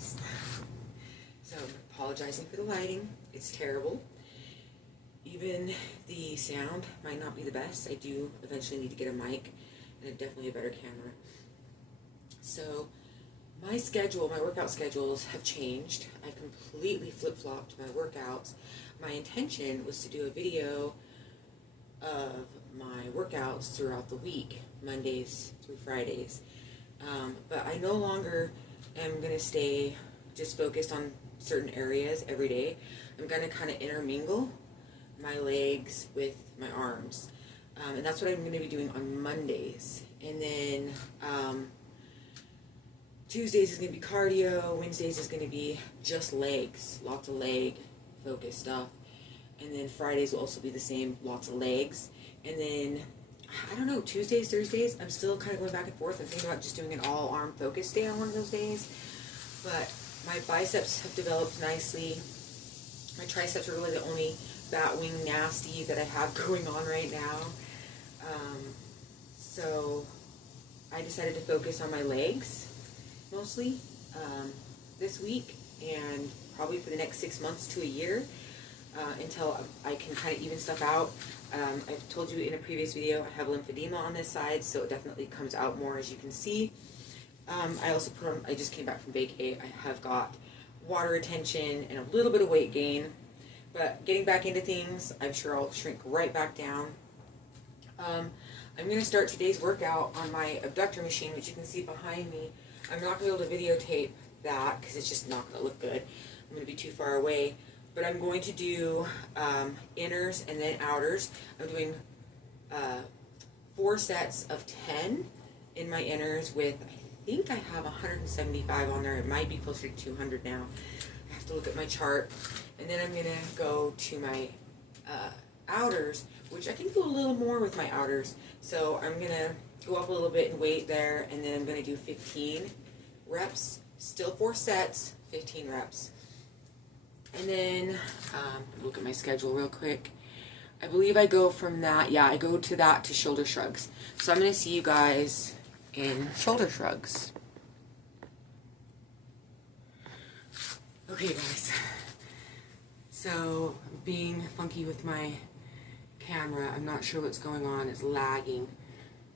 mess. So I'm apologizing for the lighting. It's terrible. Even the sound might not be the best. I do eventually need to get a mic and definitely a better camera. So my schedule, my workout schedules have changed. I've completely flip-flopped my workouts. My intention was to do a video of my workouts throughout the week, Mondays through Fridays. But I no longer am going to stay just focused on certain areas every day. I'm going to kind of intermingle my legs with my arms. And that's what I'm going to be doing on Mondays. And then Tuesdays is going to be cardio, Wednesdays is going to be just legs, lots of leg focused stuff. And then Fridays will also be the same, lots of legs. And then, I don't know, Tuesdays, Thursdays, I'm still kind of going back and forth. I'm thinking about just doing an all arm focused day on one of those days. But my biceps have developed nicely. My triceps are really the only bat wing nasty that I have going on right now. So I decided to focus on my legs mostly this week and probably for the next 6 months to a year until I can kind of even stuff out. I've told you in a previous video I have lymphedema on this side, so it definitely comes out more, as you can see. I also I just came back from vacay. I have got water retention and a little bit of weight gain, but getting back into things, I'm sure I'll shrink right back down. I'm going to start today's workout on my abductor machine, which you can see behind me. I'm not going to be able to videotape that because it's just not going to look good. I'm going to be too far away. But I'm going to do inners and then outers. I'm doing 4 sets of 10 in my inners with, I think I have 175 on there. It might be closer to 200 now. I have to look at my chart. And then I'm going to go to my outers, which I can do a little more with my outers. So I'm going to go up a little bit in weight there, and then I'm going to do 15 reps, still 4 sets, 15 reps. And then, look at my schedule real quick. I believe I go from that, I go to that to shoulder shrugs. So I'm going to see you guys in shoulder shrugs. Okay guys, so being funky with my camera, I'm not sure what's going on, it's lagging,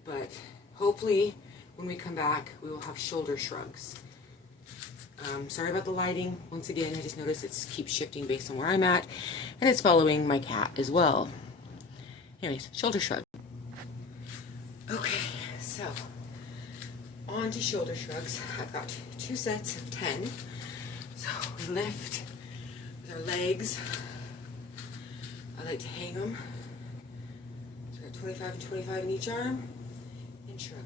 but hopefully when we come back we will have shoulder shrugs. Sorry about the lighting. Once again, I just noticed it keeps shifting based on where I'm at, and it's following my cat as well. Anyways, shoulder shrug. Okay, so on to shoulder shrugs. I've got 2 sets of 10. So we lift with our legs. I like to hang them. So we've got 25 and 25 in each arm, and shrug.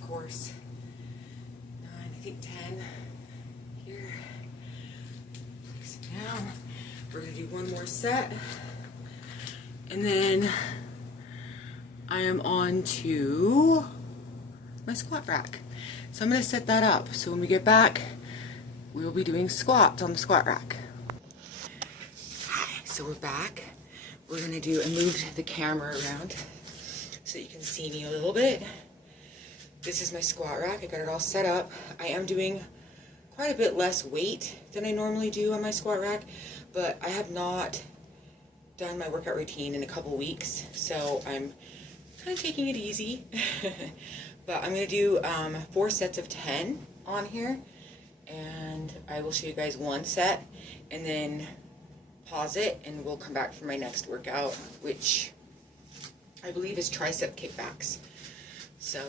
Of course, 9, I think 10 here. Place it down. We're going to do one more set, and then I am on to my squat rack. So I'm going to set that up. So when we get back, we will be doing squats on the squat rack. So we're back. We're going to do, I moved the camera around so you can see me a little bit. This is my squat rack. I got it all set up. I am doing quite a bit less weight than I normally do on my squat rack, but I have not done my workout routine in a couple weeks, so I'm kind of taking it easy. But I'm going to do 4 sets of 10 on here, and I will show you guys one set, and then pause it, and we'll come back for my next workout, which I believe is tricep kickbacks. So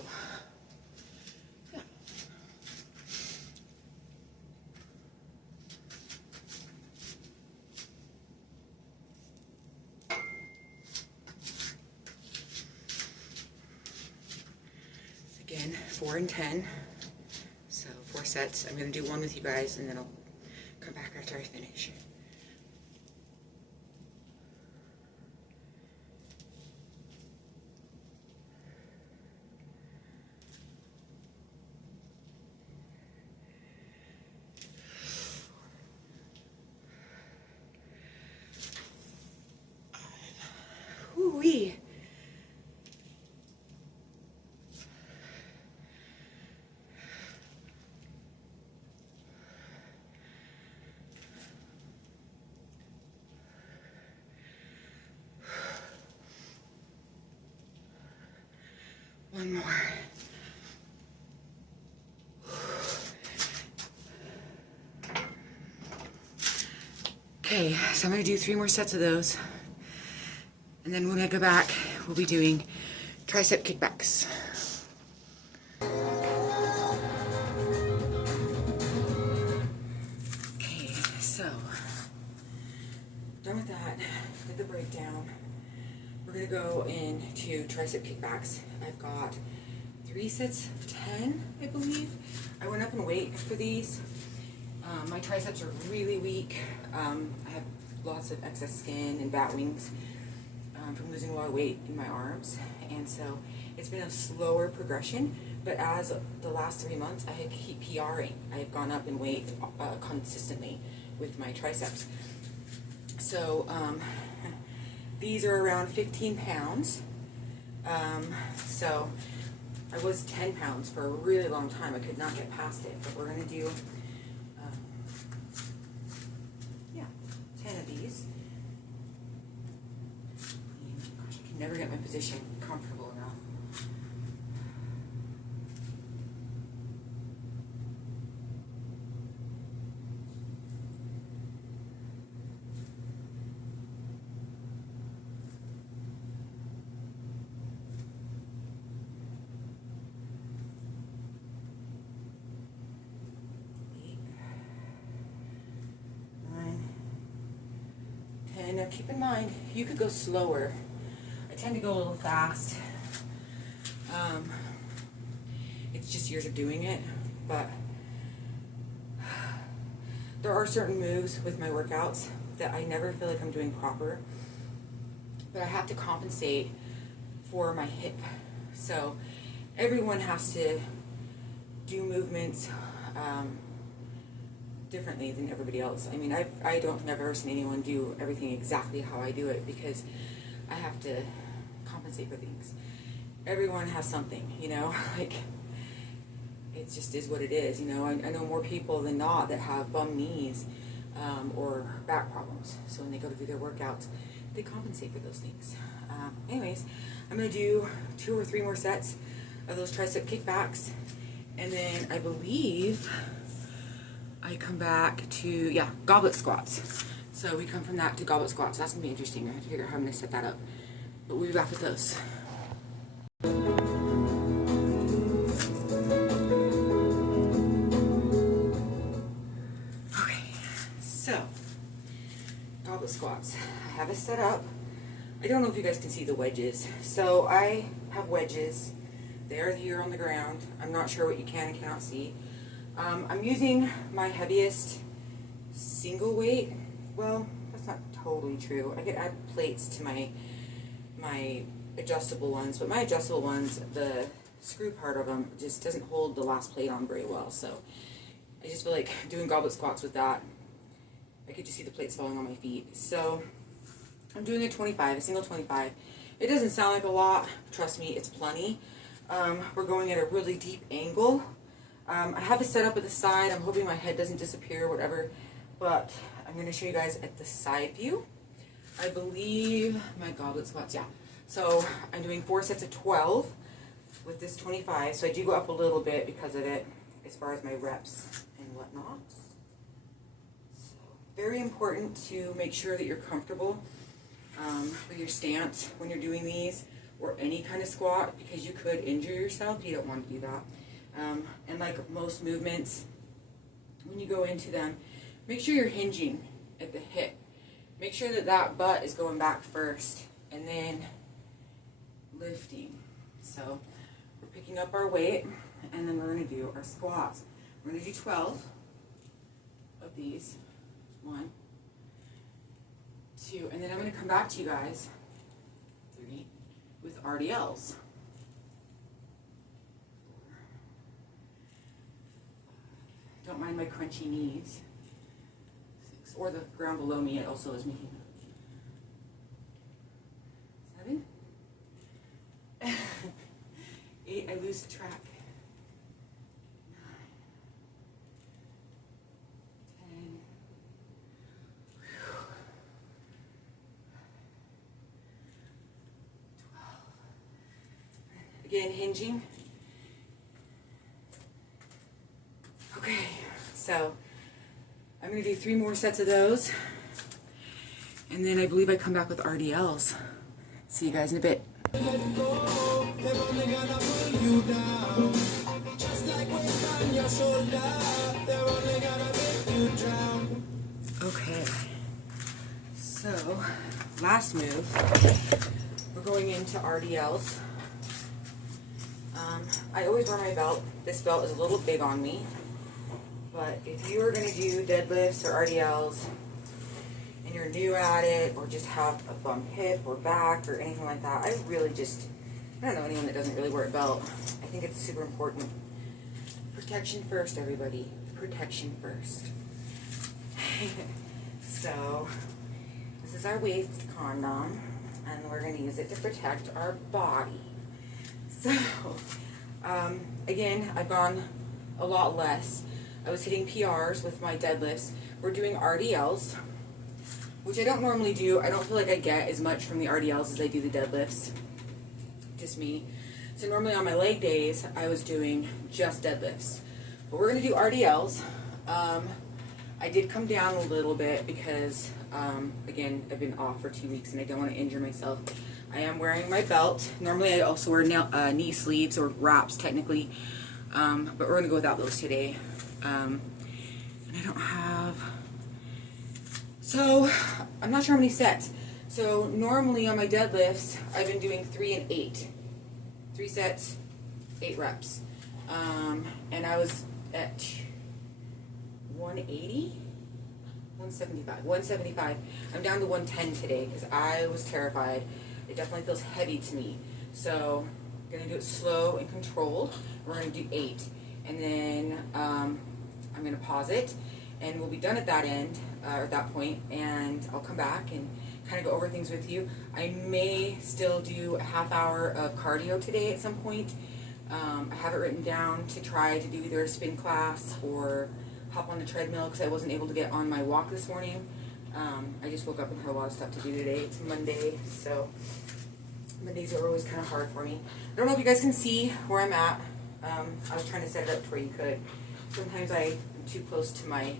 again, 4 and 10, so 4 sets. I'm going to do one with you guys, and then I'll come back after I finish. Woo-wee. One more. Okay, so I'm gonna do 3 more sets of those. And then when I go back, we'll be doing tricep kickbacks. Okay, so done with that, did the breakdown. We're gonna go into tricep kickbacks. I've got 3 sets of 10, I believe. I went up in weight for these. My triceps are really weak. I have lots of excess skin and bat wings from losing a lot of weight in my arms, and so it's been a slower progression, but as the last 3 months I keep PRing. I have gone up in weight consistently with my triceps. So these are around 15 pounds. So I was 10 pounds for a really long time. I could not get past it, but we're going to do 10 of these. Gosh, I can never get my position comfortable enough. And now keep in mind, you could go slower. I tend to go a little fast. It's just years of doing it, but there are certain moves with my workouts that I never feel like I'm doing proper, but I have to compensate for my hip. So everyone has to do movements differently than everybody else. I mean, I don't think I've ever seen anyone do everything exactly how I do it, because I have to compensate for things. Everyone has something, you know, like, it just is what it is, you know. I know more people than not that have bum knees or back problems, so when they go to do their workouts, they compensate for those things. Anyways, I'm going to do 2 or 3 more sets of those tricep kickbacks, and then I believe I come back to, goblet squats. So we come from that to goblet squats. That's going to be interesting. I have to figure out how I'm going to set that up. But we'll be back with those. Okay, so goblet squats. I have it set up. I don't know if you guys can see the wedges. So I have wedges. They're here on the ground. I'm not sure what you can and cannot see. I'm using my heaviest single weight. Well, that's not totally true. I could add plates to my adjustable ones, but my adjustable ones, the screw part of them just doesn't hold the last plate on very well. So I just feel like doing goblet squats with that, I could just see the plates falling on my feet. So I'm doing a 25, a single 25. It doesn't sound like a lot. Trust me, it's plenty. We're going at a really deep angle. I have it set up at the side. I'm hoping my head doesn't disappear or whatever, but I'm going to show you guys at the side view. I believe my goblet squats, So I'm doing 4 sets of 12 with this 25, so I do go up a little bit because of it as far as my reps and whatnot. So very important to make sure that you're comfortable with your stance when you're doing these, or any kind of squat, because you could injure yourself. You don't want to do that. And like most movements, when you go into them, make sure you're hinging at the hip. Make sure that that butt is going back first, and then lifting. So we're picking up our weight, and then we're going to do our squats. We're going to do 12 of these. 1, 2, and then I'm going to come back to you guys, 3, with RDLs. Don't mind my crunchy knees. 6, or the ground below me, it also is making 7, 8, I lose track. 9, 10, 12. Again, hinging. Okay, so I'm going to do 3 more sets of those. And then I believe I come back with RDLs. See you guys in a bit. Okay, so last move, we're going into RDLs. I always wear my belt. This belt is a little big on me, but if you are going to do deadlifts or RDLs and you're new at it, or just have a bum hip or back or anything like that, I don't know anyone that doesn't really wear a belt. I think it's super important. Protection first, everybody. Protection first. So, this is our waist condom, and we're going to use it to protect our body. So, again, I've gone a lot less. I was hitting PRs with my deadlifts. We're doing RDLs, which I don't normally do. I don't feel like I get as much from the RDLs as I do the deadlifts. Just me. So normally on my leg days, I was doing just deadlifts. But we're going to do RDLs. I did come down a little bit because, again, I've been off for 2 weeks and I don't want to injure myself. I am wearing my belt. Normally I also wear knee sleeves, or wraps technically. But we're going to go without those today. And I don't have... So, I'm not sure how many sets. So, normally on my deadlifts, I've been doing 3 and 8. 3 sets, 8 reps. And I was at 180? 175. I'm down to 110 today because I was terrified. It definitely feels heavy to me. So, I'm going to do it slow and controlled. We're going to do 8. And then, I'm going to pause it. And we'll be done at that end, or at that point, and I'll come back and kind of go over things with you. I may still do a half hour of cardio today at some point. I have it written down to try to do either a spin class or hop on the treadmill because I wasn't able to get on my walk this morning. I just woke up and had a lot of stuff to do today. It's Monday, so Mondays are always kind of hard for me. I don't know if you guys can see where I'm at. I was trying to set it up to where you could. Sometimes I'm too close to my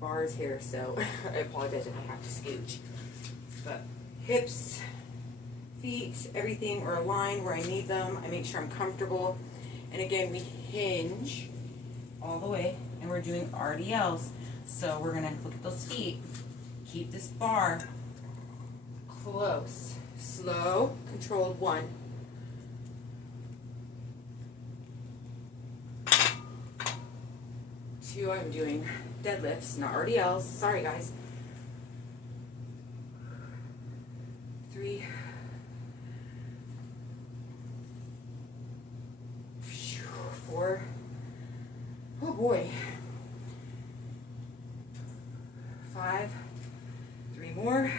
bars here, so I apologize if I have to scooch. But hips, feet, everything are aligned where I need them. I make sure I'm comfortable. And again, we hinge all the way, and we're doing RDLs. So we're going to look at those feet. Keep this bar close. Slow, controlled. 1. 2, I'm doing deadlifts, not RDLs. Sorry, guys. 3. 4. Oh boy. 5. 3 more.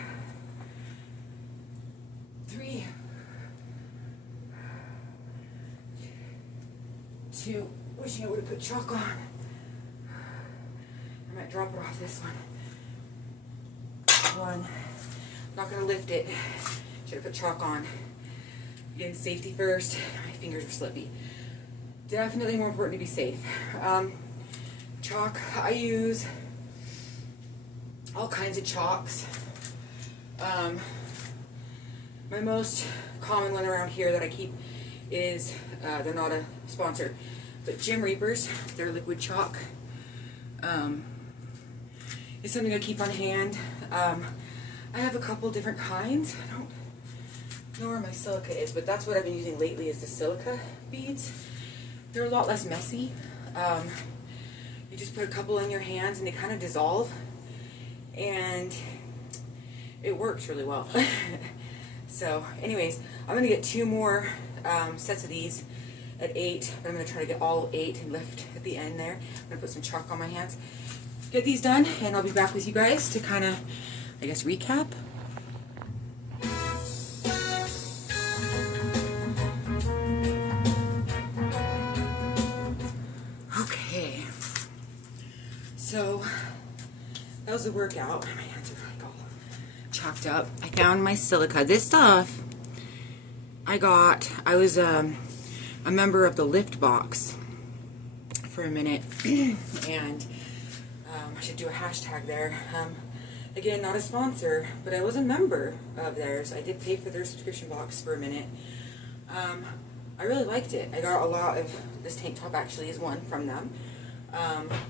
3. 2. Wishing I would have put chalk on. I might drop it off this one. 1. Not going to lift it. Should have put chalk on. Again, safety first. My fingers are slippy. Definitely more important to be safe. Chalk, I use all kinds of chalks. My most common one around here that I keep is, they're not a sponsor, but Gym Reapers, they're liquid chalk. It's something I keep on hand. I have a couple different kinds. I don't know where my silica is, but that's what I've been using lately is the silica beads. They're a lot less messy. You just put a couple in your hands and they kind of dissolve, and it works really well. So anyways, I'm going to get 2 more sets of these at 8, but I'm going to try to get all 8 and lift at the end there. I'm going to put some chalk on my hands. Get these done, and I'll be back with you guys to kind of, I guess, recap. was the workout. My hands are like all chalked up. I found my silica. This stuff I was a member of the Lift Box for a minute, and I should do a hashtag there. Again, not a sponsor, but I was a member of theirs. I did pay for their subscription box for a minute. I really liked it. I got a lot of, this tank top actually is one from them.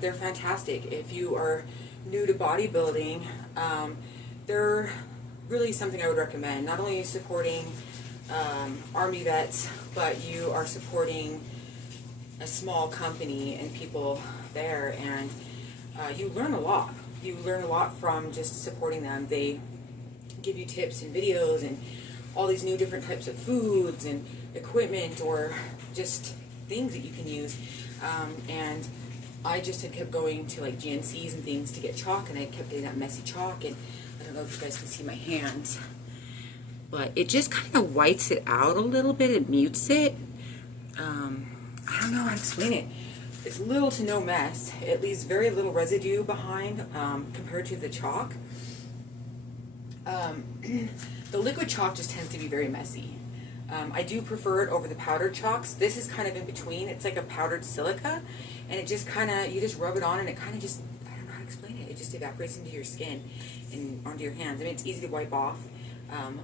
They're fantastic. If you are new to bodybuilding, they're really something I would recommend. Not only supporting Army vets, but you are supporting a small company and people there, and you learn a lot. You learn a lot from just supporting them. They give you tips and videos and all these new different types of foods and equipment, or just things that you can use. And I just had kept going to like GNCs and things to get chalk, and I kept getting that messy chalk, and I don't know if you guys can see my hands, but it just kind of whites it out a little bit. It mutes it. I don't know how to explain it. It's little to no mess. It leaves very little residue behind compared to the chalk. The liquid chalk just tends to be very messy. I do prefer it over the powdered chalks. This is kind of in between. It's like a powdered silica, and it just kind of, you just rub it on, and it kind of just, I don't know how to explain it. It just evaporates into your skin and onto your hands. I mean, it's easy to wipe off,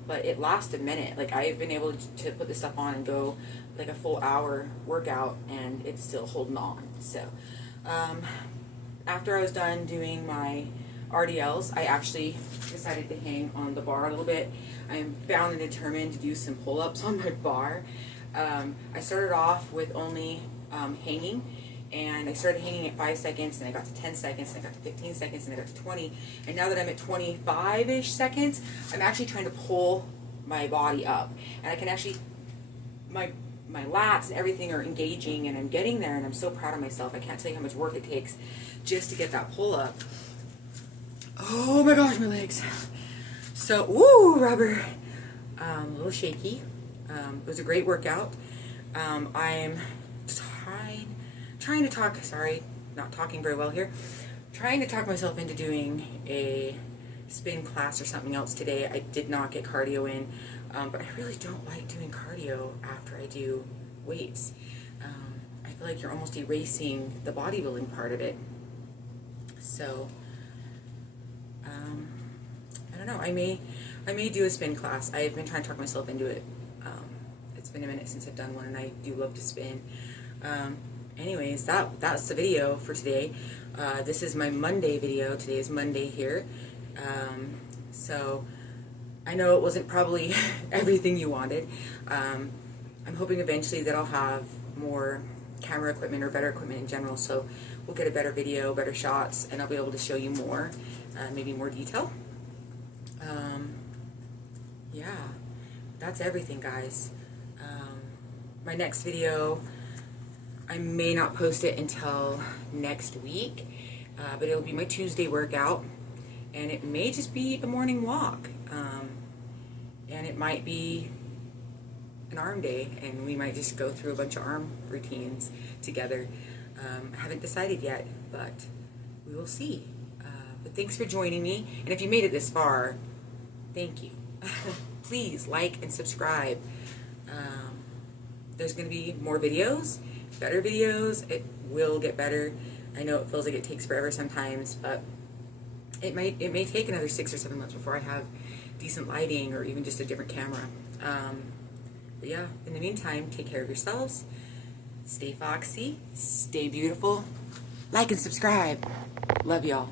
but it lasts a minute. Like, I've been able to put this stuff on and go like a full hour workout, and it's still holding on. So, after I was done doing my RDLs, I actually decided to hang on the bar a little bit. I'm bound and determined to do some pull-ups on my bar. I started off with only hanging, and I started hanging at 5 seconds, and I got to 10 seconds, and I got to 15 seconds, and I got to 20, and now that I'm at 25-ish seconds, I'm actually trying to pull my body up, and I can actually, my lats and everything are engaging, and I'm getting there, and I'm so proud of myself. I can't tell you how much work it takes just to get that pull-up. Oh my gosh, my legs. So, woo, rubber. A little shaky. It was a great workout. I'm trying to talk, sorry, not talking very well here. Trying to talk myself into doing a spin class or something else today. I did not get cardio in, but I really don't like doing cardio after I do weights. I feel like you're almost erasing the bodybuilding part of it. So, I don't know. I may do a spin class. I've been trying to talk myself into it. It's been a minute since I've done one, and I do love to spin. Anyways, that's the video for today. This is my Monday video. Today is Monday here. So I know it wasn't probably everything you wanted. I'm hoping eventually that I'll have more camera equipment or better equipment in general, so we'll get a better video, better shots, and I'll be able to show you more, maybe more detail. Yeah, that's everything, guys. My next video, I may not post it until next week, but it'll be my Tuesday workout, and it may just be a morning walk, and it might be an arm day, and we might just go through a bunch of arm routines together. I haven't decided yet, but we will see. But thanks for joining me, and if you made it this far, thank you. Please like and subscribe. There's going to be more videos, better videos. It will get better. I know it feels like it takes forever sometimes, but it may take another 6 or 7 months before I have decent lighting or even just a different camera. But yeah, in the meantime, take care of yourselves. Stay foxy, stay beautiful. Like and subscribe. Love y'all.